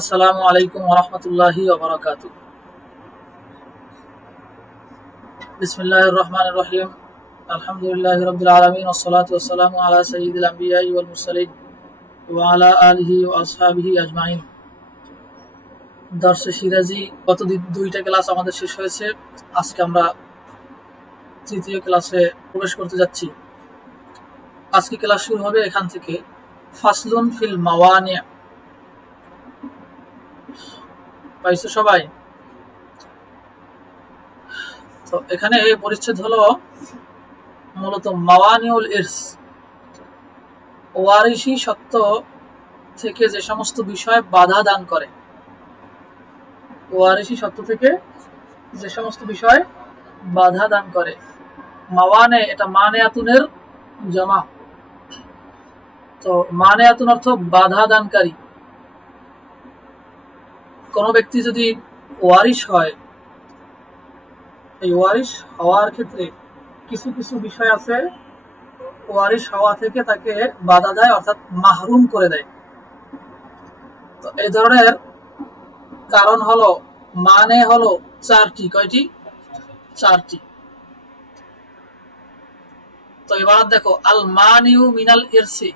আসসালামু আলাইকুম ওরহমতুল্লাহি বিসমিল্লাহ রহমান রহিম। আলহামদুলিল্লাহ রবিল আলমিন ওসলাত আলা সঈদুল আম্বিয়া ওয়াল আলহি ও আজমাইন। দর্শে সিরাজি গত দুইটা ক্লাস আমাদের শেষ হয়েছে। আজকে আমরা তৃতীয় ক্লাসে প্রবেশ করতে যাচ্ছি। আজকে ক্লাস শুরু হবে এখান থেকে। ফাসলুন ফিল মাওয়ানিয়া পাইছো সবাই? তো এখানে পরিচ্ছেদ হলো মূলত মাওয়ানিউল ইরস। ওয়ারিশি সত্য থেকে যে সমস্ত বিষয় বাধা দান করে। ওয়ারিশি সত্য থেকে যে সমস্ত বিষয় বাধা দান করে। মাওয়ানে, এটা মানে আতুনের জমা। তো মানে আতুন অর্থ বাধা দানকারী। কোনো ব্যক্তি যদি ওয়ারিশ হয়, এই ওয়ারিশ হওয়ার ক্ষেত্রে কিছু কিছু বিষয় আছে। ওয়ারিশ হওয়া থেকে তাকে বাধা দেয়, অর্থাৎ মাহরুম করে দেয়। তো এই ধরনের কারণ হলো মানে হলো চারটি। কয়টি? চারটি। তো এবার দেখো আল মানিউ মিনাল ইরসি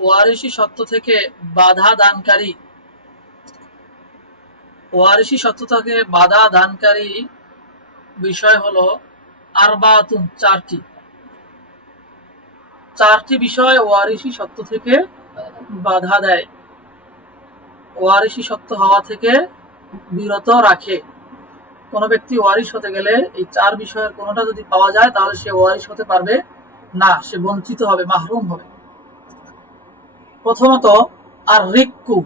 ওয়ারিশি সত্য থেকে বাধা দানকারী। ওয়ারিশি সত্য থেকে বাধা দানকারী বিষয় হলো আরবাতুন, চারটি। চারটি বিষয় ওয়ারিশি সত্য থেকে বাধা দেয়। ওয়ারিশি সত্য হওয়া থেকে বিরত রাখে। কোনো ব্যক্তি ওয়ারিশ হতে গেলে এই চার বিষয়ের কোনোটা যদি পাওয়া যায়, তাহলে সে ওয়ারিশ হতে পারবে না, সে বঞ্চিত হবে, মাহরুম হবে। প্রথমত আর রিক্কু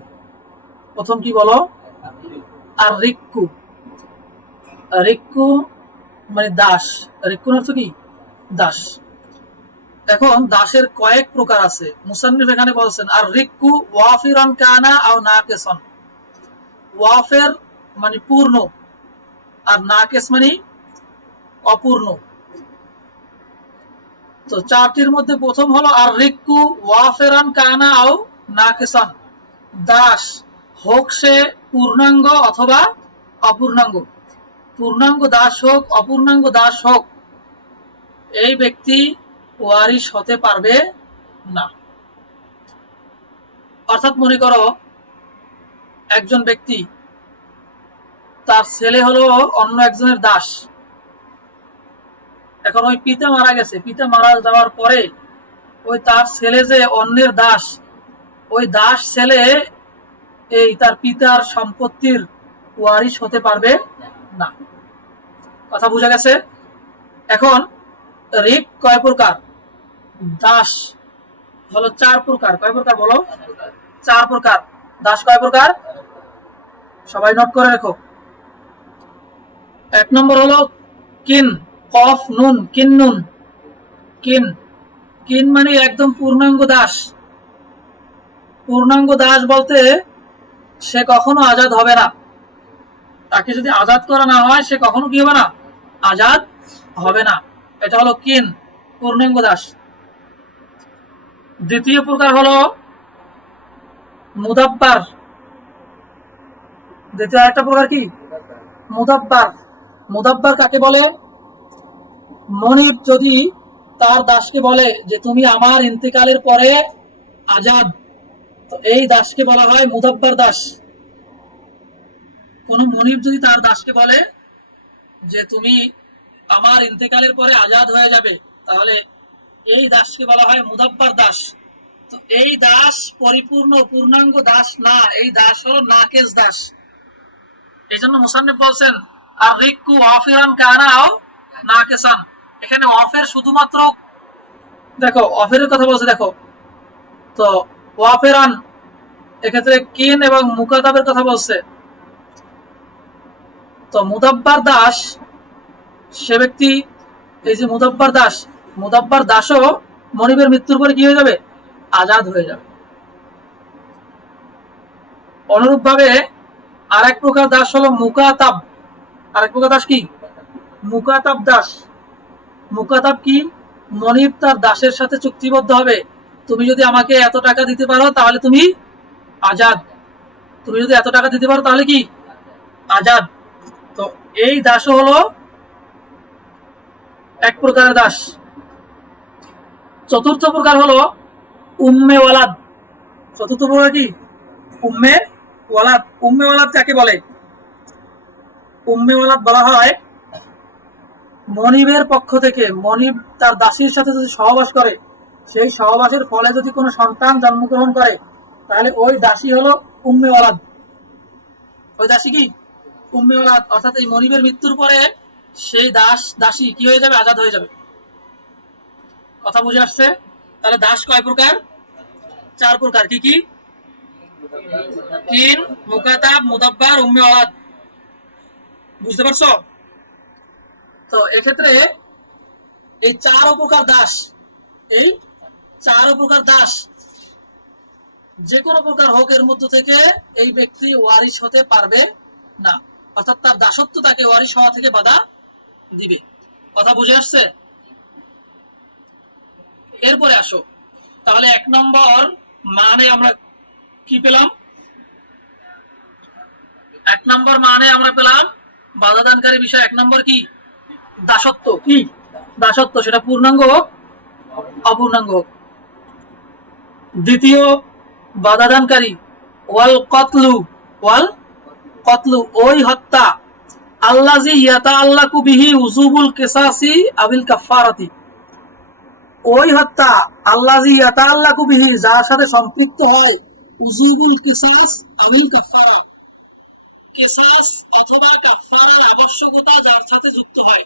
প্রথম কি বলো? আর রিক্কু রিক্কু মানে দাস। রিক্কুর অর্থ কি? দাস। এখন দাসের কয়েক প্রকার আছে। মুসান্নিফ এখানে বলছেন আর রিক্কু ওয়াফিরন কানা আও নাকেসন। ওয়াফের মানে পূর্ণ, আর না নাকেস মানে অপূর্ণ। তো চারটির মধ্যে প্রথম হলো আর রিক্কু ওয়াফেরান, কানা, আও নাকেসান। দাস হোক সে পূর্ণাঙ্গ অথবা অপূর্ণাঙ্গ। পূর্ণাঙ্গ দাস হোক, অপূর্ণাঙ্গ দাস হোক, এই ব্যক্তি ওয়ারিশ হতে পারবে না। অর্থাৎ মনে করো, একজন ব্যক্তি, তার ছেলে হলো অন্য একজনের দাস। এখন ওই পিতা মারা গেছে। পিতা মারা যাওয়ার পরে ওই তার ছেলে যে অন্যের দাস, ওই দাস ছেলে এই তার পিতার সম্পত্তির ওয়ারিশ হতে পারবে না। কথা বোঝা গেছে? এখন রিক কয় প্রকার? দাস হলো চার প্রকার। কয় প্রকার বলো? চার প্রকার। দাস কয় প্রকার? সবাই নোট করে রেখো। এক নম্বর হলো কিন। কফ, নুন, কিন নুন। কিন। কিন মানে একদম পূর্ণাঙ্গ দাস। পূর্ণাঙ্গ দাস বলতে সে কখনো আজাদ হবে না। তাকে যদি আজাদ করা না হয়, সে কখনো কি হবে না? আজাদ হবে না। এটা হলো কিন, পূর্ণাঙ্গ দাস। দ্বিতীয় প্রকার হলো মুদাব্বার। দ্বিতীয় একটা প্রকার কি? মুদাব্বার। মুদাব্বার কাকে বলে? মনিব যদি তার দাসকে বলে যে তুমি আমার ইন্তেকালের পরে আজাদ, তো এই দাসকে বলা হয় মুদাব্বার দাস। কোন মনিব যদি তার দাসকে বলে যে তুমি আমার ইন্তেকালের পরে আজাদ হয়ে যাবে, তাহলে এই দাসকে বলা হয় মুদাব্বার দাস। তো এই দাস পরিপূর্ণ পূর্ণাঙ্গ দাস না, এই দাস হলো নাকেশ দাস। এই জন্য মুসান্নিফ বলছেন আর রিক্কু অফিরান কানাও নাকেসান এখানে অফের শুধুমাত্র দেখো অফের কথা বলছে, দেখো। তো ওয়াফেরান এক্ষেত্রে কিন এবং মুকাতাবের কথা বলছে। তো, মুদাব্বার দাস, সে ব্যক্তি, এই যে মুদাব্বার দাস, মুদাব্বার দাসও মনিবের মৃত্যুর পরে কি হয়ে যাবে? আজাদ হয়ে যাবে। অনুরূপ ভাবে আর এক প্রকার দাস হলো মুকাতাব। আর এক প্রকার দাস কি? মুকাতাব দাস। মুকাতাব কি? মনিব তার দাসের সাথে চুক্তিবদ্ধ হবে। তুমি যদি আমাকে এত টাকা দিতে পারো, তাহলে তুমি আজাদ। তুমি যদি এত টাকা দিতে পারো, তাহলে কি? আজাদ। তো এই দাসও হলো এক প্রকারের দাস। চতুর্থ প্রকার হলো উম্মে ওয়ালাদ। চতুর্থ প্রকার কি? উম্মে ওয়ালাদ। উম্মে ওয়ালাদ কাকে বলে? উম্মে ওয়ালাদ বলা হয় মনিবের পক্ষ থেকে, মনিব তার দাসীর সাথে যদি সহবাস করে, সেই সহবাসের ফলে যদি কোনো সন্তান জন্মগ্রহণ করে, তাহলে ওই দাসী হলো উম্মে ওয়ালাদ। ওই দাসী কি? উম্মে ওয়ালাদ। অর্থাৎ এই মনিবের মৃত্যুর পরে সেই দাস, দাসী কি হয়ে যাবে? আজাদ হয়ে যাবে। কথা বুঝে আসছে? তাহলে দাস কয় প্রকার? চার প্রকার। কি কি? কিন মুকাতাব, মুদাব্বার, উম্মে ওয়ালাদ। বুঝতে পারছ? তো এক্ষেত্রে এই চার প্রকার দাস, এই চার প্রকার দাস যে কোনো প্রকার হোক এর মধ্য থেকে এই ব্যক্তি ওয়ারিশ হতে পারবে না। অর্থাৎ তার দাসত্ব তাকে ওয়ারিশ হওয়া থেকে বাধা দিবে। কথা বুঝে আসছে? এরপরে আসো। তাহলে এক নম্বর মানে আমরা কি পেলাম? এক নম্বর মানে আমরা পেলাম বাধাদানকারী বিষয়। এক নম্বর কি? দাসত্ব কি? দাসত্ব, সেটা পূর্ণাঙ্গ হোক, অপূর্ণাঙ্গ হোক। দ্বিতীয়, বাধাদানকারী, ওয়াল কতলু ওয়াল কতলু, ওই হত্যা। ইয়াতা উজুবুল কেসাসি আবিল কাফারাতি ওই হত্যা ইয়াতা যার সাথে সম্পৃক্ত হয় উজুবুল কেসাস আবিল কাফারা অথবা কাফারার আবশ্যকতা যার সাথে যুক্ত হয়।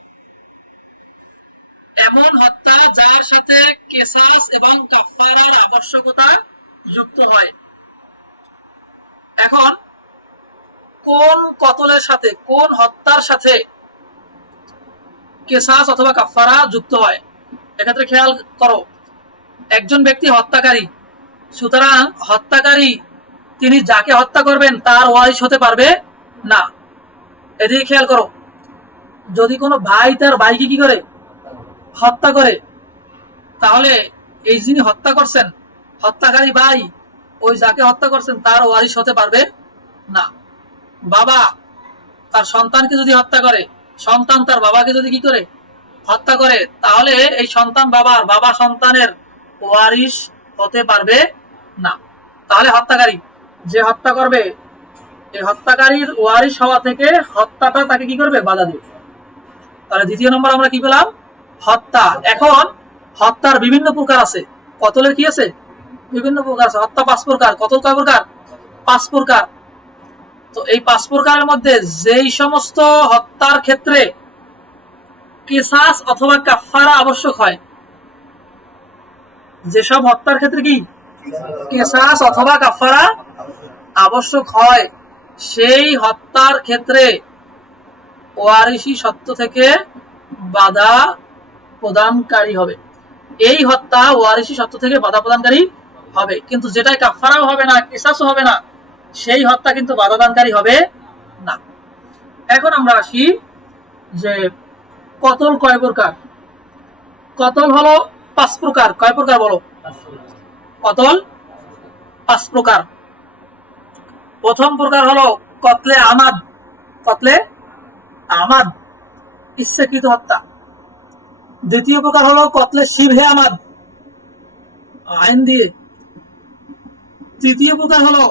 এমন হত্যা যার সাথে কেসাস এবং কাফারার আবশ্যকতা যুক্ত হয়। এখন, কোন কতলের সাথে, কোন হত্যার সাথে কেসাস অথবা কাফারা যুক্ত হয়? এক্ষেত্রে খেয়াল করো, একজন ব্যক্তি হত্যাকারী, সুতরাং হত্যাকারী, তিনি যাকে হত্যা করবেন, তার ওয়ারিশ হতে পারবে না। এদিকে খেয়াল করো, যদি কোনো ভাই তার ভাইকে কি করে হত্যা করে। তাহলে এই যিনি হত্যা করছেন, হত্যাকারী ভাই, ওই যাকে হত্যা করছেন, তার ওয়ারিশ হতে পারবে না। বাবা তার সন্তানকে যদি হত্যা করে, সন্তান তার বাবাকে যদি কি করে হত্যা করে, তাহলে এই সন্তান বাবার, বাবা সন্তানের ওয়ারিশ হতে পারবে না। তাহলে হত্যাকারী, যে হত্যা করবে, এই হত্যাকারীর ওয়ারিশ হওয়া থেকে হত্যাটা তাকে কি করবে? বাধা দিবে। তাহলে দ্বিতীয় নম্বর আমরা কি পেলাম? হত্যা। এখন হত্যার বিভিন্ন প্রকার আছে। কতলের কি আছে? বিভিন্ন প্রকার আছে। হত্যা পাঁচ প্রকার। কতল কয় প্রকার? পাঁচ প্রকার। তো এই পাঁচ প্রকারের মধ্যে যেই সমস্ত হত্যার ক্ষেত্রে কেসাস অথবা কাফারা আবশ্যক হয়, যেসব হত্যার ক্ষেত্রে কি? কেসাস অথবা কাফারা আবশ্যক হয়। সেই হত্যার ক্ষেত্রে ওয়ারিশি সত্য থেকে বাধা প্রদানকারী হবে। এই হত্যা ওয়ারিশি সত্য থেকে বাধা প্রদানকারী হবে। কিন্তু যেটাই কাফারাও হবে না, কেসাসও হবে না, সেই হত্যা কিন্তু বাধাদানকারী হবে না। এখন আমরা আসি যে কতল কয় প্রকার? কতল হলো পাঁচ প্রকার। কয় প্রকার বলো? কতল পাঁচ প্রকার। প্রথম প্রকার হলো কতলে আমাদ। কতলে আমাদ। ইচ্ছাকৃত হত্যা। দ্বিতীয় প্রকার হলো কতলে শিবহে আমাদ। আইন দিয়ে। তৃতীয় প্রকার হলো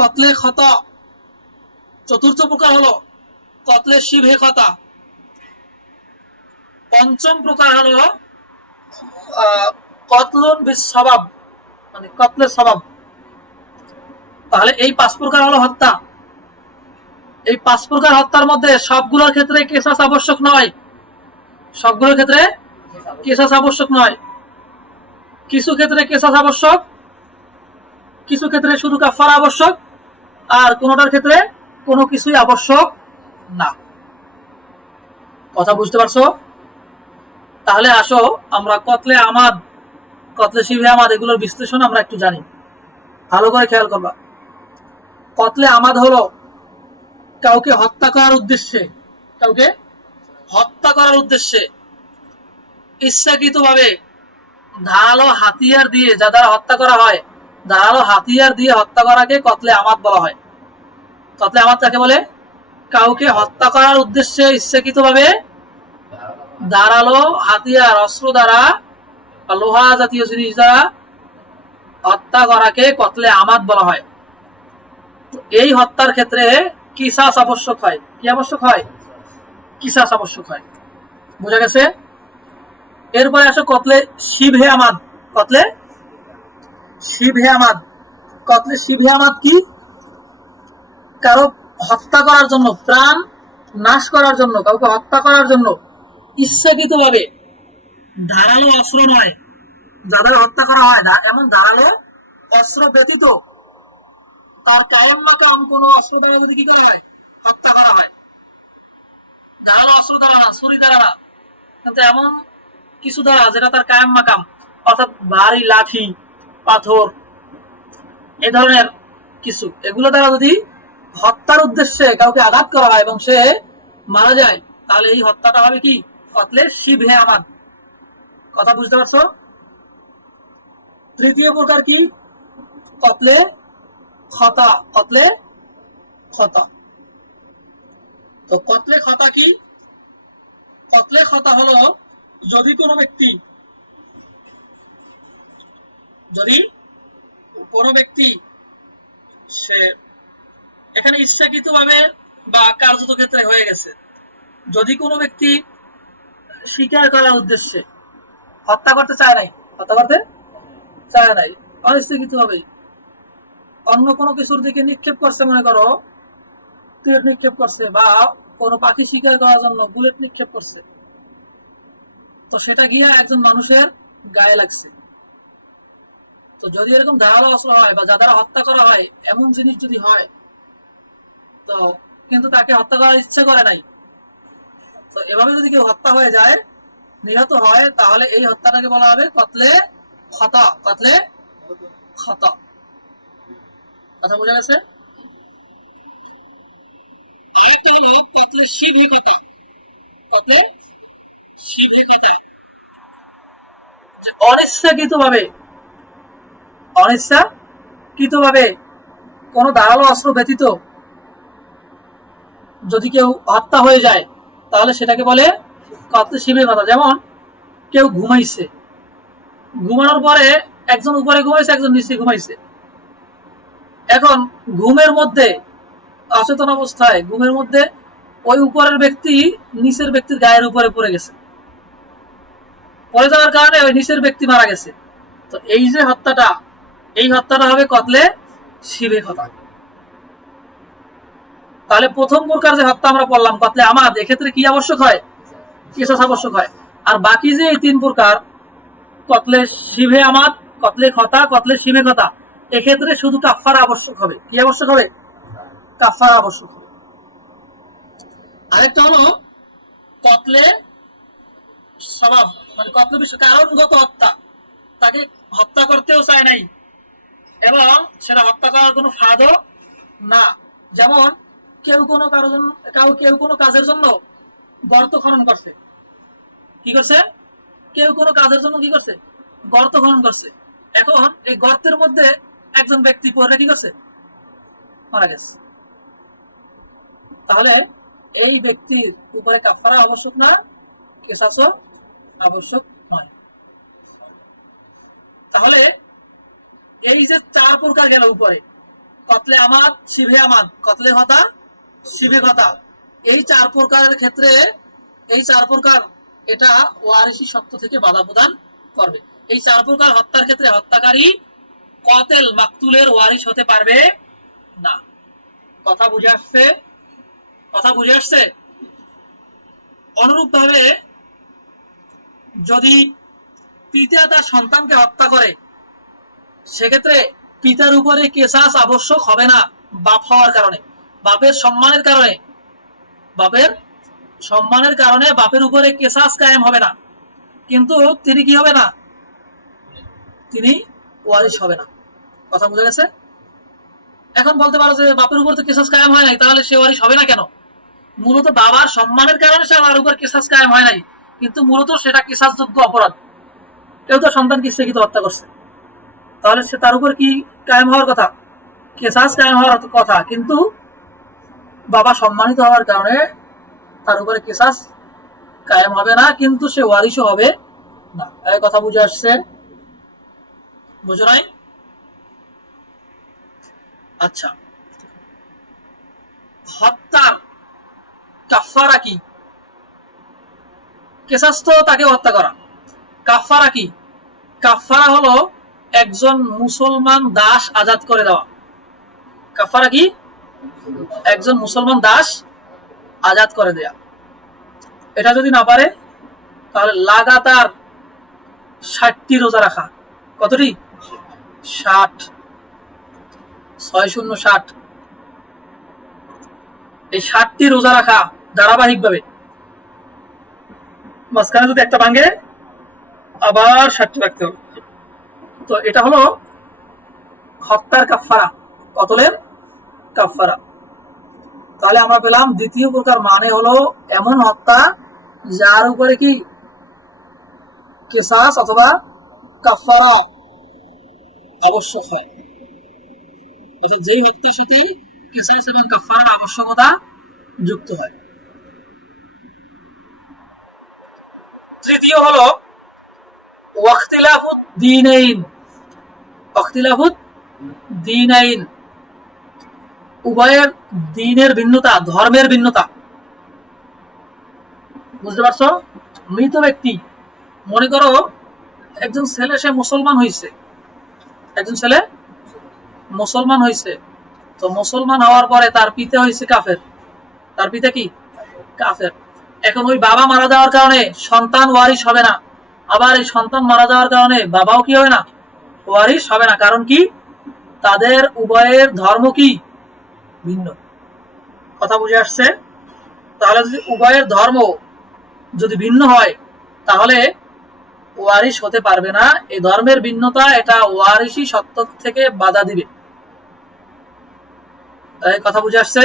কতলে ক্ষত। চতুর্থ প্রকার হলো কতলে শিবহে ক্ষতা। পঞ্চম প্রকার হলো কতলন স্বভাব মানে কতলের স্বভাব। তাহলে এই পাঁচ প্রকার হলো হত্যা। এই পাঁচ প্রকার হত্যার মধ্যে সবগুলোর ক্ষেত্রে কেসাস আবশ্যক নয়। সবগুলোর ক্ষেত্রে কেসাস আবশ্যক নয়। কিছু ক্ষেত্রে কেসাস আবশ্যক, কিছু ক্ষেত্রে শুধু কাফারা আবশ্যক, আর কোনোটার ক্ষেত্রে কোনো কিছুই আবশ্যক না। কথা বুঝতে পারছ? তাহলে আসো, আমরা কতলে আমাদ, কতলে শিবে আমাদ, এগুলোর বিশ্লেষণ আমরা একটু জানি। ভালো করে খেয়াল করবা। কতলে আমাদ হলো কাউকে হত্যা করার উদ্দেশ্যে, কাউকে হত্যা করার উদ্দেশ্যে ইচ্ছাকৃতভাবে ধারালো হাতিয়ার দিয়ে যা দ্বারা হত্যা করা হয়, ধারালো হাতিয়ার দিয়ে হত্যা করাকে কতলে আমাদ বলা হয়। কতলে আমাদ কাকে বলে? কাউকে হত্যা করার উদ্দেশ্যে ইচ্ছাকৃতভাবে ধারালো হাতিয়ার, অস্ত্র দ্বারা লোহা জাতীয় জিনিস দ্বারা হত্যা করাকে কতলে আমাদ বলা হয়। এই হত্যার ক্ষেত্রে কিসাস আবশ্যক হয়? কি আবশ্যক হয়? কিসাস আবশ্যক হয়? বোঝা গেছে? এরপরে আসো কতলে শিবহে আমাদ। কতলে? শিবহে আমাদ। কতলে শিবহে আমাদ কি? কারও হত্যা করার জন্য, প্রাণ নাশ করার জন্য, কাউকে হত্যা করার জন্য ইচ্ছাকৃত ভাবে ধারালো অস্ত্র নয়। যাদের হত্যা করা হয় না এমন ধারালো অস্ত্র ব্যতীত তার কারণ মাকাম কোনো অস্ত্র দ্বারা যদি কি করা হয়, হত্যা করা হয় ধারালো অস্ত্র দ্বারা কিন্তু এমন কিছু দ্বারা যেটা তার কায়াম মাকাম, অর্থাৎ ভারী লাঠি, পাথর, এ ধরনের কিছু। এগুলো দ্বারা যদি হত্যার উদ্দেশ্যে কাউকে আঘাত করা হয় এবং সে মারা যায়, তাহলে এই হত্যাটা হবে কি? কতলে শিব হে আমার কথা বুঝতে পারছ? তৃতীয় প্রকার কি? কতলে কতলে খতা। তো কতলে খতা কি? কতলে খতা হলো? যদি কোনো ব্যক্তি, যদি কোনো ব্যক্তি সে এখানে ইচ্ছাকৃত ভাবে বা কার্যত ক্ষেত্রে হয়ে গেছে। যদি কোনো ব্যক্তি স্বীকার করার উদ্দেশ্যে হত্যা করতে চায় নাই, হত্যা করতে চায় নাই অনিচ্ছাকৃত ভাবে অন্য কোনো কিছুর দিকে নিক্ষেপ করছে, মনে করো, তীর নিক্ষেপ করছে বা কোনো পাখি শিকার করার জন্য বুলেট নিক্ষেপ করছে। তো সেটা গিয়া একজন মানুষের গায়ে লাগছে। তো যদি এরকম ধারালো অস্ত্র হয় বা যাদের হত্যা করা হয়, এমন জিনিস যদি হয়, তো কিন্তু তাকে হত্যা করার ইচ্ছে করে নাই। তো এভাবে যদি কেউ হত্যা হয়ে যায়, নিহত হয়, তাহলে এই হত্যাটাকে বলা হবে কতলে খতা কতলে খতা। কথা বোঝা গেছে? আরেকটা হলো কতলে শিবহি কথা কতলে শিবহি কথা অনিচ্ছাকৃত ভাবে অনিচ্ছাকৃত ভাবে অস্ত্র ব্যতীত যদি কেউ হত্যা হয়ে যায়, তাহলে সেটাকে বলে কত শিবের কথা। যেমন কেউ ঘুমাইছে। ঘুমানোর পরে একজন উপরে ঘুমাইছে, একজন নিচে ঘুমাইছে। এখন ঘুমের মধ্যে অচেতন অবস্থায় ঘুমের মধ্যে ওই উপরের ব্যক্তি নিচের ব্যক্তির গায়ের উপরে পড়ে গেছে। পড়ে যাওয়ার কারণে ওই নিচের ব্যক্তি মারা গেছে। তো এই যে হত্যাটা, এই হত্যাটা হবে কতলে? শিবে কথা তাহলে প্রথম প্রকার যে হত্যা আমরা পড়লাম, কতলে? আমাদ এক্ষেত্রে কি আবশ্যক হয়? কিসাস আবশ্যক হয়? আর বাকি যে এই তিন প্রকার, কতলে শিবে আমাদ কতলে খতা কতলে শিবে কথা এক্ষেত্রে শুধু কাফারা আবশ্যক হবে। কি আবশ্যক হবে? কাফারা আবশ্যক আরেকটা হলো কতলে স্বভাব মানে কতলে বিষয় কারণগত হত্যা। তাকে হত্যা করতেও চায় নাই। এবং সেটা হত্যা করার কোনো ফাঁদও না। যেমন কেউ কোনো কারোর জন্য, কাউ, কেউ কোনো কাজের জন্য গর্ত খনন করছে। কি করছে? কেউ কোনো কাজের জন্য কি করছে? গর্ত খনন করছে। এখন এই গর্তের মধ্যে একজন ব্যক্তি পরে কি করছে? মারা গেছে। তাহলে এই ব্যক্তির উপরে কাফারা আবশ্যক না, কেসাসও আবশ্যক নয়। তাহলে এই যে চার প্রকার গেল উপরে। কতলে আমাদ, শিবে আমাদ, কতলে হতা, শিবে হতা। এই চার প্রকারের ক্ষেত্রে, এই চার প্রকার এটা ওয়ারিসি সত্য থেকে বাধা প্রদান করবে। এই চার প্রকার হত্যার ক্ষেত্রে হত্যাকারী কতেল মাকতুলের ওয়ারিস হতে পারবে না। কথা বুঝে আসছে? কথা বুঝে আসছে? অনুরূপ ভাবে যদি পিতা তার সন্তানকে হত্যা করে, সেক্ষেত্রে পিতার উপরে কেসাস আবশ্যক হবে না বাপ হওয়ার কারণে। বাপের সম্মানের কারণে। বাপের সম্মানের কারণে বাপের উপরে কেসাস কায়েম হবে না। কিন্তু তিনি কি হবে না? তিনি ওয়ারিশ হবে না। কথা বোঝা গেছে? এখন বলতে পারো যে বাপের উপর তো কেসাস কায়েম হয় নাই, তাহলে সে ওয়ারিশ হবে না কেন? মূলত বাবার সম্মানের কারণে সে আমার উপর কেসাস কায়েম হয় নাই, কিন্তু মূলত সেটা কেসাসযোগ্য অপরাধ। কেউ তো সন্তানকে ইচ্ছাকৃত হত্যা করছে। তাহলে সে তার উপর কি কায়েম হওয়ার কথা? কেসাস কায়েম হওয়ার কথা, কিন্তু বাবা সম্মানিত হওয়ার কারণে তার উপরে কেসাস কায়েম হবে না, কিন্তু সে ওয়ারিশও হবে না। এই কথা বুঝে আসছে? বুঝো নাই? আচ্ছা। হত্যার কাফারা কি? কেসাস তো তাকে হত্যা করা। কাফারা কি? কাফারা হলো একজন মুসলমান দাস আজাদ করে দেওয়া। কাফারা কি? একজন মুসলমান দাস আজাদ করে দেয়া। এটা যদি না পারে, তাহলে লাগাতার ষাটটি রোজা রাখা। কতটি? ষাট। ছয় শূন্য ষাট। এই ষাটটি রোজা রাখা ধারাবাহিক ভাবে মাঝখানে যদি একটা ভাঙে, আবার ষাটটি রাখতে হবে। তো এটা হলো হত্যার কাফারা কতলের কাফারা তাহলে আমরা পেলাম দ্বিতীয় প্রকার মানে হলো এমন হত্যা যার উপরে কি কেসাস অথবা কাফারা আবশ্যক হয়। অর্থাৎ যেই হত্যার সাথেই কেসাস এবং কাফারার আবশ্যকতা যুক্ত হয়। তৃতীয় হলো উভয়ের দিনের ভিন্নতা, ধর্মের ভিন্নতা। বুঝতে মৃত ব্যক্তি, মনে করো একজন ছেলে, সে মুসলমান হয়েছে একজন ছেলে মুসলমান হয়েছে তো মুসলমান হওয়ার পরে তার পিতা হয়েছে কাফের। তার পিতা কি? কাফের। এখন ওই বাবা মারা যাওয়ার কারণে সন্তান ওয়ারিশ হবে না। আবার এই সন্তান মারা যাওয়ার কারণে বাবাও কি হবে না? ওয়ারিশ হবে না। কারণ কি? তাদের উভয়ের ধর্ম কি? ভিন্ন। কথা বুঝে আসছে? তাহলে যদি উভয়ের ধর্ম যদি ভিন্ন হয়, তাহলে ওয়ারিশ হতে পারবে না। এই ধর্মের ভিন্নতা এটা ওয়ারিশই সত্য থেকে বাধা দিবে। কথা বুঝে আসছে?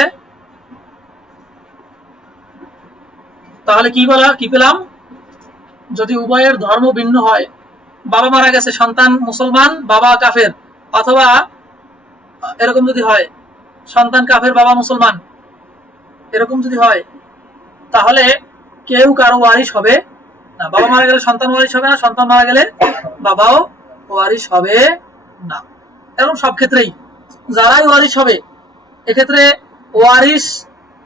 তাহলে কি বলা, কি পেলাম? যদি উভয়ের ধর্ম ভিন্ন হয়, বাবা মারা গেছে, সন্তান মুসলমান, বাবা কাফের, অথবা এরকম যদি হয়, সন্তান কাফের, বাবা মুসলমান, এরকম যদি হয়, তাহলে কেউ কারও ওয়ারিশ হবে না। বাবা মারা গেলে সন্তান ওয়ারিশ হবে না, সন্তান মারা গেলে বাবাও ওয়ারিশ হবে না। এরকম সব ক্ষেত্রেই। যারাই ওয়ারিশ হবে, এক্ষেত্রে ওয়ারিশ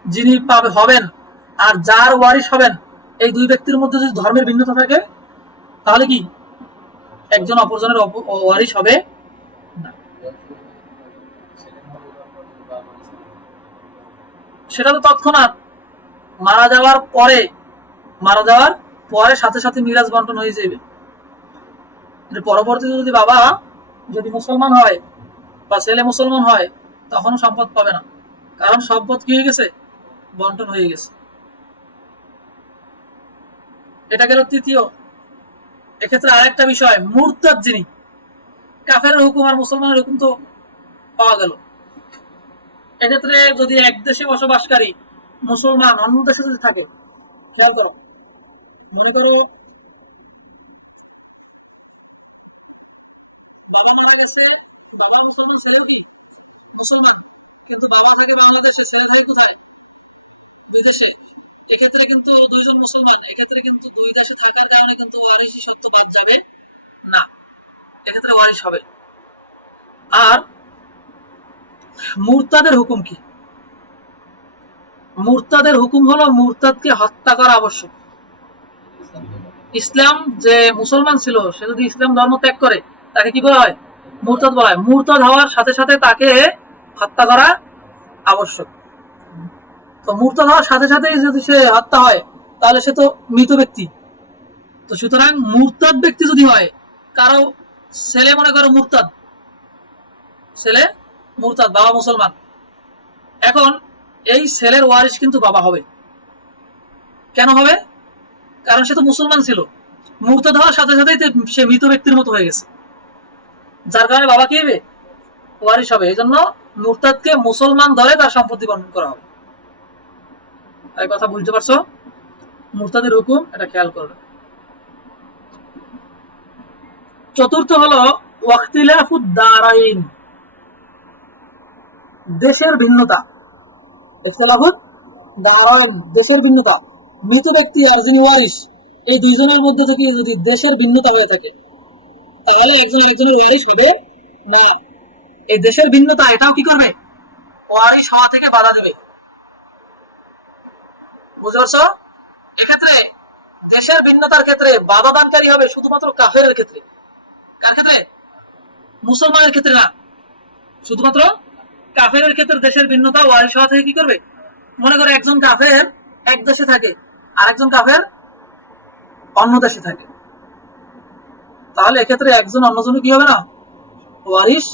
যিনি পাবে, হবেন আর যার ওয়ারিশ হবেন এই দুই ব্যক্তির মধ্যে যদি ধর্মের ভিন্নতা থাকে, তাহলে কি? একজন অপরজনের অপ- ওয়ারিশ হবে সেটা তো তৎক্ষণাৎ মারা যাওয়ার পরে, মারা যাওয়ার পরে সাথে সাথে মিরাজ বন্টন হয়ে যাবে। পরবর্তীতে যদি বাবা যদি মুসলমান হয় বা ছেলে মুসলমান হয় তখন সম্পদ পাবে না। কারণ সম্পদ কি হয়ে গেছে? বন্টন হয়ে গেছে। এটা গেল তৃতীয়। এক্ষেত্রে আরেকটা বিষয়, মুরতাদ যিনি কাফের হুকুম আর মুসলমানের হুকুম তো পাওয়া গেল। এক্ষেত্রে যদি এক দেশে বসবাসকারী মুসলমান অন্য দেশে যদি থাকে, খেয়াল করো, মনে করো বাবা মারা গেছে, বাবা মুসলমান ছেলেও কি? মুসলমান। কিন্তু বাবা থাকে বাংলাদেশে ছেলে থাকে কোথায়? বিদেশে। এক্ষেত্রে কিন্তু দুইজন মুসলমান, এক্ষেত্রে কিন্তু দুই দেশে থাকার কারণে কিন্তু ওয়ারিশি সত্য বাদ যাবে। না, এক্ষেত্রে ওয়ারিশ হবে। আর মুরতাদের হুকুম কি? মুরতাদের হুকুম হলো মুরতাদকে হত্যা করা আবশ্যক। ইসলাম যে মুসলমান ছিল, সে যদি ইসলাম ধর্ম ত্যাগ করে, তাকে কি বলা হয়? মুরতাদ বলা হয়। মুরতাদ হওয়ার সাথে সাথে তাকে হত্যা করা আবশ্যক। তো হওয়ার সাথে সাথেই যদি সে হত্যা হয়, তাহলে সে তো মৃত ব্যক্তি। তো সুতরাং মুরতাদ ব্যক্তি যদি হয়, কারও ছেলে মনে করো মুরতাদ ছেলে মুরতাদ বাবা মুসলমান, এখন এই ছেলের ওয়ারিশ কিন্তু বাবা হবে। কেন হবে? কারণ সে তো মুসলমান ছিল। মুরতাদ হওয়ার সাথে সাথেই সে মৃত ব্যক্তির মতো হয়ে গেছে। যার কারণে বাবা কি হবে ওয়ারিশ হবে। এই জন্য মুরতাদকে মুসলমান ধরে তার সম্পত্তি বন্টন করা হবে। এই কথা বুঝতে পারছ? মুরতাদের হুকুম, এটা খেয়াল করবে। চতুর্থ হলো ওয়াক্তিলাফুদ দারাইন। দেশের ভিন্নতা। ইখতিলাফুদ দারাইন, দেশের ভিন্নতা। মৃত ব্যক্তি আর যিনি ওয়ারিশ, এই দুইজনের মধ্যে থেকে যদি দেশের ভিন্নতা হয়ে থাকে, তাহলে একজন আরেকজনের ওয়ারিশ হবে না। এই দেশের ভিন্নতা, এটাও কি করবে? ওয়ারিস হওয়া থেকে বাধা দেবে। বুঝতে এক্ষেত্রে দেশের ভিন্নতার ক্ষেত্রে বাধা দানকারী হবে শুধুমাত্র ক্ষেত্রে। কার ক্ষেত্রে? মুসলমানের ক্ষেত্রে না। শুধুমাত্র ক্ষেত্রে দেশের ভিন্নতা থেকে কি করবে? মনে করে একজন কাফের এক দেশে থাকে আর একজন কাফের অন্য দেশে থাকে। তাহলে এক্ষেত্রে একজন অন্যজনে কি হবে না? ওয়ারিশ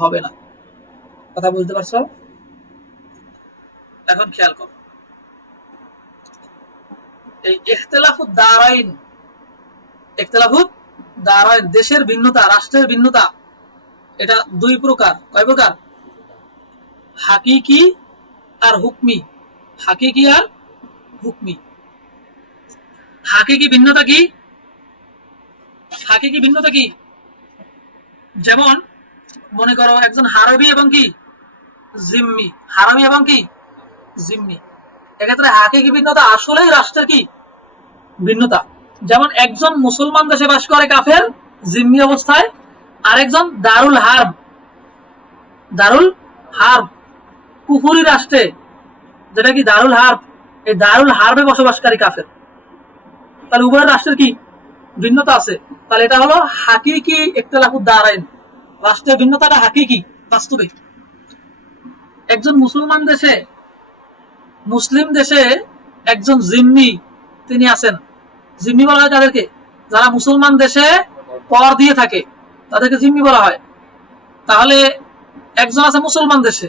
হবে না। কথা বুঝতে পারছ? এখন খেয়াল করো। এই ইখতিলাফু দারাইন ইখতিলাফু দারাইন, দেশের ভিন্নতা, রাষ্ট্রের ভিন্নতা, এটা দুই প্রকার। কয় প্রকার? হাকিকি আর হুকমি। হাকিকি আর হুকমি। হাকিকি ভিন্নতা কি? হাকিকি ভিন্নতা কি? যেমন, মনে করো একজন হারবি এবং কি? জিম্মি। হারবি এবং কি? জিম্মি। এক্ষেত্রে হাকিকি ভিন্নতা, আসলেই রাষ্ট্রের কি? ভিন্নতা। যেমন একজন মুসলমান দেশে বাস করে কাফের, জিম্মি অবস্থায়। আরেকজন দারুল হার্ব। দারুল হার্ব। কুফুরি রাষ্ট্রে, যেটা কি দারুল হার্ব? এই দারুল হার্বে বসবাসকারী কাফের। তাহলে উভয় রাষ্ট্রের কি? ভিন্নতা আছে। তাহলে এটা হলো হাকিকি ইখতিলাফুদ দারাইন। রাষ্ট্রের ভিন্নতাটা হাকিকি বাস্তবে একজন মুসলমান দেশে মুসলিম দেশে একজন জিম্মি তিনি আছেন। জিম্মি বলা হয় তাদেরকে। যারা মুসলমান দেশে কর দিয়ে থাকে, তাদেরকে জিম্মি বলা হয়। তাহলে একজন আছে মুসলমান দেশে,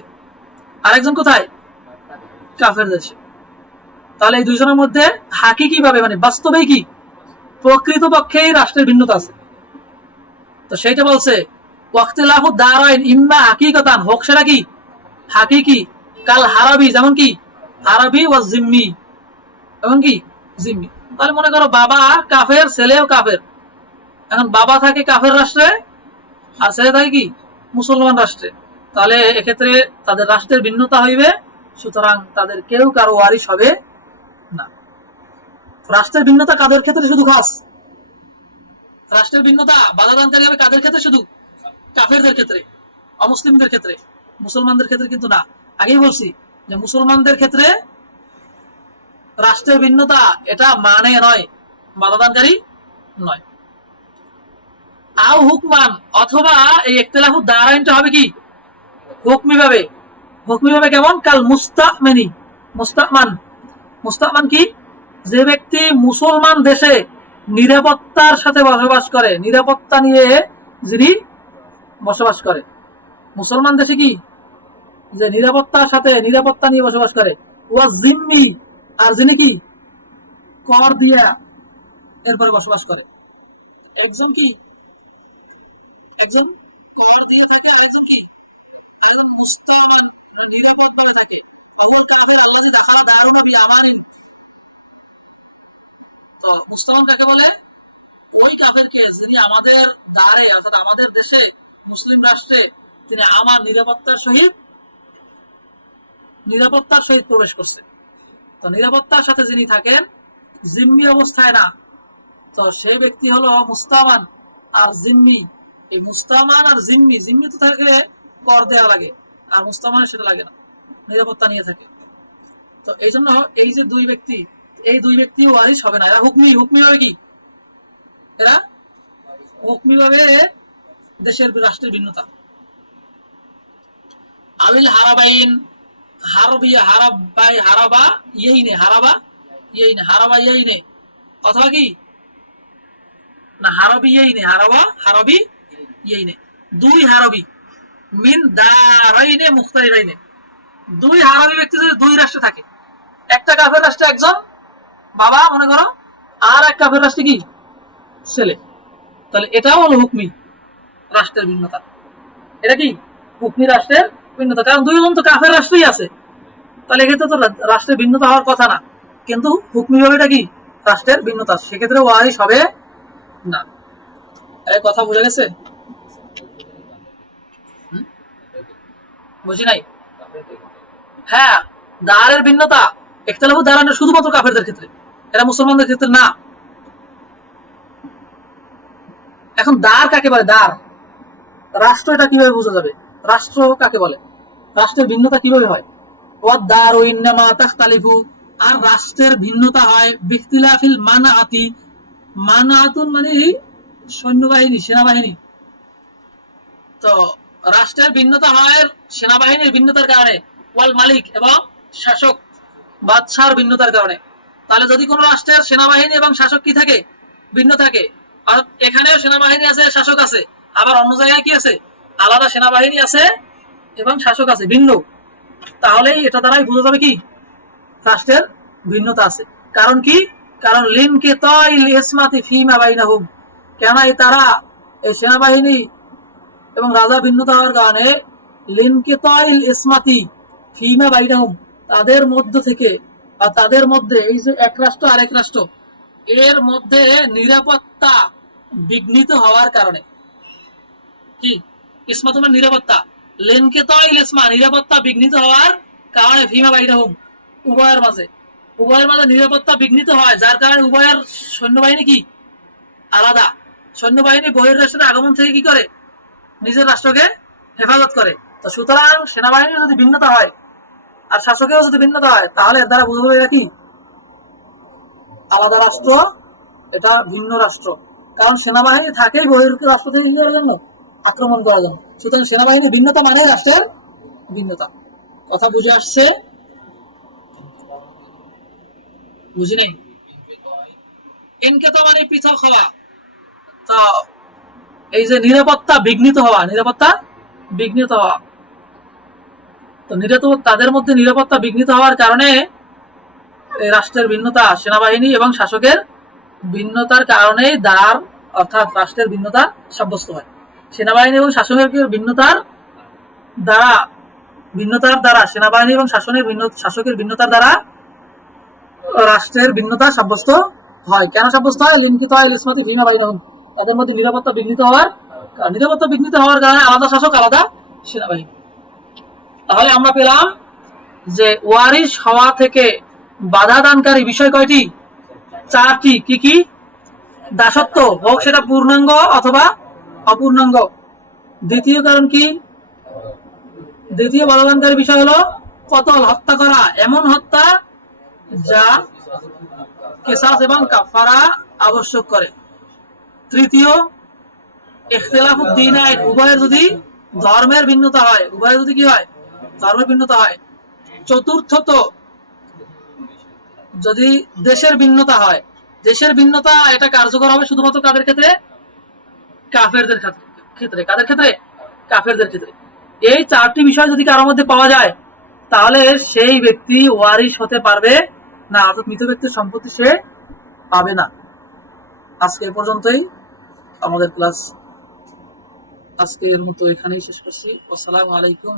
আরেকজন কোথায়? কাফের দেশে। তাহলে এই দুইজনের মধ্যে হাকি কীভাবে মানে বাস্তবে কি? প্রকৃত পক্ষেই রাষ্ট্রের ভিন্নতা আছে। তো সেইটা বলছে ওয়াক্তিলাফু দারাইন ইম্মা হাকিকতান হোক সেটা কি? হাকিকি কাল হারাবি, যেমন কি? হারাবি ও জিম্মি। এবং কি? জিম্মি। তাহলে মনে করো বাবা কাফের, ছেলেও কাফের। এখন বাবা থাকে কাফের রাষ্ট্রে, আর ছেলে থাকে কি? মুসলমান রাষ্ট্রে। তাহলে এক্ষেত্রে তাদের রাষ্ট্রের ভিন্নতা হইবে, সুতরাং তাদের কেউ কারও ওয়ারিশ হবে না। রাষ্ট্রের ভিন্নতা কাদের ক্ষেত্রে শুধু খাস? রাষ্ট্রের ভিন্নতা বাধা দানকারী হবে কাদের ক্ষেত্রে শুধু? কাফেরদের ক্ষেত্রে, অমুসলিমদের ক্ষেত্রে। মুসলমানদের ক্ষেত্রে কিন্তু না। আগেই বলছি যে মুসলমানদের ক্ষেত্রে রাষ্ট্রের ভিন্নতা এটা মানে নয়, বাধাদানকারী নয়। আও হুকমান, অথবা এই একতলাফু দারাইনটা হবে কি? হুকমি ভাবে হুকমি ভাবে কেমন? কাল মুস্তাকমেনি মুস্তাকমান মুস্তাকমান কি? যে ব্যক্তি মুসলমান দেশে নিরাপত্তার সাথে বসবাস করে, নিরাপত্তা নিয়ে যিনি বসবাস করে। মুসলমান দেশে কি? যে নিরাপত্তার সাথে নিরাপত্তা নিয়ে বসবাস করে। আর যিনি কি? কর দিয়া এরপরে বসবাস করে। একজন কি? একজন কর দিয়ে থাকে একজন কি? একজন মুস্তামান নিরাপদ থাকে। আল্লাহ দাখালা দারুনা বি আমানিন তো কাকে বলে? ওই যিনি আমাদের দ্বারে, অর্থাৎ আমাদের দেশে মুসলিম রাষ্ট্রে তিনি আমার নিরাপত্তার সহিত নিরাপত্তার সহিত প্রবেশ করছে। তো নিরাপত্তার সাথে যিনি থাকেন, জিম্মি অবস্থায় না। তো সেই ব্যক্তি হলো মুস্তামান আর জিম্মি। এই মুস্তামান আর জিম্মি জিম্মি তো থাকলে কর দেওয়া লাগে, আর মুস্তামানের সেটা লাগে না, নিরাপত্তা নিয়ে থাকে। তো এই জন্য এই যে দুই ব্যক্তি, এই দুই ব্যক্তি ওয়ারিশ হবে না। এরা হুকমি হুকমি হবে কি? এরা হুকমি ভাবে দেশের রাষ্ট্রের ভিন্নতা। আবিল হারাবাইন হারবি ব্যক্তি যদি দুই রাষ্ট্রে থাকে, একটা কাফের রাষ্ট্রে একজন, বাবা, মনে করো, আর এক কাফের রাষ্ট্রে কি? ছেলে। তাহলে এটাও হলো হুকমি রাষ্ট্রের ভিন্নতা। এটা কি? হুকমি রাষ্ট্রের ভিন্নতা। কারণ দুইজন তো কাফের রাষ্ট্রই আছে। তাহলে এক্ষেত্রে তো রাষ্ট্রের ভিন্নতা হওয়ার কথা না। কিন্তু হুকমি হবে এটা কি? রাষ্ট্রের ভিন্নতা। সেক্ষেত্রে ওয়ারিশ হবে না। কথা বোঝা গেছে? বুঝি নাই? হ্যাঁ দাঁড়ের ভিন্নতা। একতলাবু দাঁড়ানো শুধুমাত্র কাফেরদের ক্ষেত্রে। এটা মুসলমানদের ক্ষেত্রে না। এখন দাঁড় কাকে বলে? দাঁড়। রাষ্ট্র এটা কীভাবে বোঝা যাবে? রাষ্ট্র কাকে বলে? রাষ্ট্রের ভিন্নতা কীভাবে হয়? তাখতালিফু। আর রাষ্ট্রের ভিন্নতা হয় বিখতিলাফিল মানে সৈন্যবাহিনী, সেনাবাহিনী। তো রাষ্ট্রের ভিন্নতা হয় সেনাবাহিনীর ভিন্নতার কারণে, ওয়াল মালিক এবং শাসক বাদশার ভিন্নতার কারণে। তাহলে যদি কোনো রাষ্ট্রের সেনাবাহিনী এবং শাসক কি থাকে? ভিন্ন থাকে। আর এখানেও সেনাবাহিনী আছে, শাসক আছে। আবার অন্য জায়গায় কি আছে? আলাদা সেনাবাহিনী আছে এবং শাসক আছে, ভিন্ন। তাহলেই এটা দ্বারাই বোঝা যাবে কি? রাষ্ট্রের ভিন্নতা আছে। কারণ কি? কারণ লিনকে তৈল ইসমাতি ফিমা বাইনাহুম। কেন এই তারা এই সেনাবাহিনী এবং রাজা ভিন্নতা হওয়ার কারণে লিনকে তৈল ইসমাতি ফিমা বাইনাহুম তাদের মধ্য থেকে আর তাদের মধ্যে এই যে এক রাষ্ট্র আরেক রাষ্ট্র, এর মধ্যে নিরাপত্তা বিঘ্নিত হওয়ার কারণে। কি? ইসমা তোমার নিরাপত্তা। লেনকে তৈল ইসমা, নিরাপত্তা বিঘ্নিত হওয়ার কারণে ফিমা বাইনাহুম উভয়ের মাঝে। উভয়ের মাঝে নিরাপত্তা বিঘ্নিত হয়, যার কারণে উভয়ের সৈন্যবাহিনী কি? আলাদা। সৈন্যবাহিনী বহির রাষ্ট্রের আগমন থেকে কি করে? নিজের রাষ্ট্রকে হেফাজত করে। তো সুতরাং সেনাবাহিনীর যদি ভিন্নতা হয়, আর শাসকেও যদি ভিন্নতা হয়, তাহলে এর দ্বারা বুঝব কি? আলাদা রাষ্ট্র, এটা ভিন্ন রাষ্ট্র। কারণ সেনাবাহিনী থাকেই বহির রাষ্ট্র থেকে কি করার জন্য? আক্রমণ করার জন্য সুতরাং সেনাবাহিনী ভিন্নতা মানে রাষ্ট্রের ভিন্নতা। কথা বুঝে আসছে? বুঝি নেই? ইনকেতা মানে পৃথক হওয়া। তা এই যে নিরাপত্তা বিঘ্নিত হওয়া, নিরাপত্তা বিঘ্নিত হওয়া। তো নিরাপত্তা তাদের মধ্যে নিরাপত্তা বিঘ্নিত হওয়ার কারণে রাষ্ট্রের ভিন্নতা সেনাবাহিনী এবং শাসকের ভিন্নতার কারণে দ্বার অর্থাৎ রাষ্ট্রের ভিন্নতা সাব্যস্ত হয়। সেনাবাহিনী এবং শাসকের ভিন্নতার দ্বারা ভিন্নতার দ্বারা, সেনাবাহিনী এবং শাসনের ভিন্ন, শাসকের ভিন্নতার দ্বারা রাষ্ট্রের ভিন্নতা সাব্যস্ত হয়। কেন সাব্যস্ত হয়? লিঙ্কিত হয় ইসমাতি ভিন্ন বাহিনী তাদের মধ্যে নিরাপত্তা বিঘ্নিত হওয়ার নিরাপত্তা বিঘ্নিত হওয়ার কারণে আলাদা শাসক, আলাদা সেনাবাহিনী। তাহলে আমরা পেলাম যে ওয়ারিশ হওয়া থেকে বাধা দানকারী বিষয় কয়টি? চারটি। কি কি? দাসত্ব হোক সেটা পূর্ণাঙ্গ অথবা অপূর্ণাঙ্গ। দ্বিতীয় কারণ কি? দ্বিতীয় বাধা দানকারী বিষয় হলো কতল, হত্যা করা। এমন হত্যা যা কেসাস এবং কাফারা আবশ্যক করে। তৃতীয় ইখতিলাফুদ্দিন আইন। উভয়ের যদি ধর্মের ভিন্নতা হয়, উভয়ের যদি কি হয়? ধর্মের ভিন্নতা হয়। চতুর্থত, যদি দেশের ভিন্নতা হয়, দেশের ভিন্নতা এটা কার্যকর হবে শুধুমাত্র কাদের ক্ষেত্রে? কাফেরদের ক্ষেত্রে কাদের ক্ষেত্রে? কাফেরদের ক্ষেত্রে। এই চারটি বিষয় যদি কারোর মধ্যে পাওয়া যায়, তাহলে সেই ব্যক্তি ওয়ারিশ হতে পারবে না, অর্থাৎ মৃত ব্যক্তির সম্পত্তি সে পাবে না। আজকে পর্যন্তই। আমাদের ক্লাস আজকের মতো এখানেই শেষ করছি। আসসালামু আলাইকুম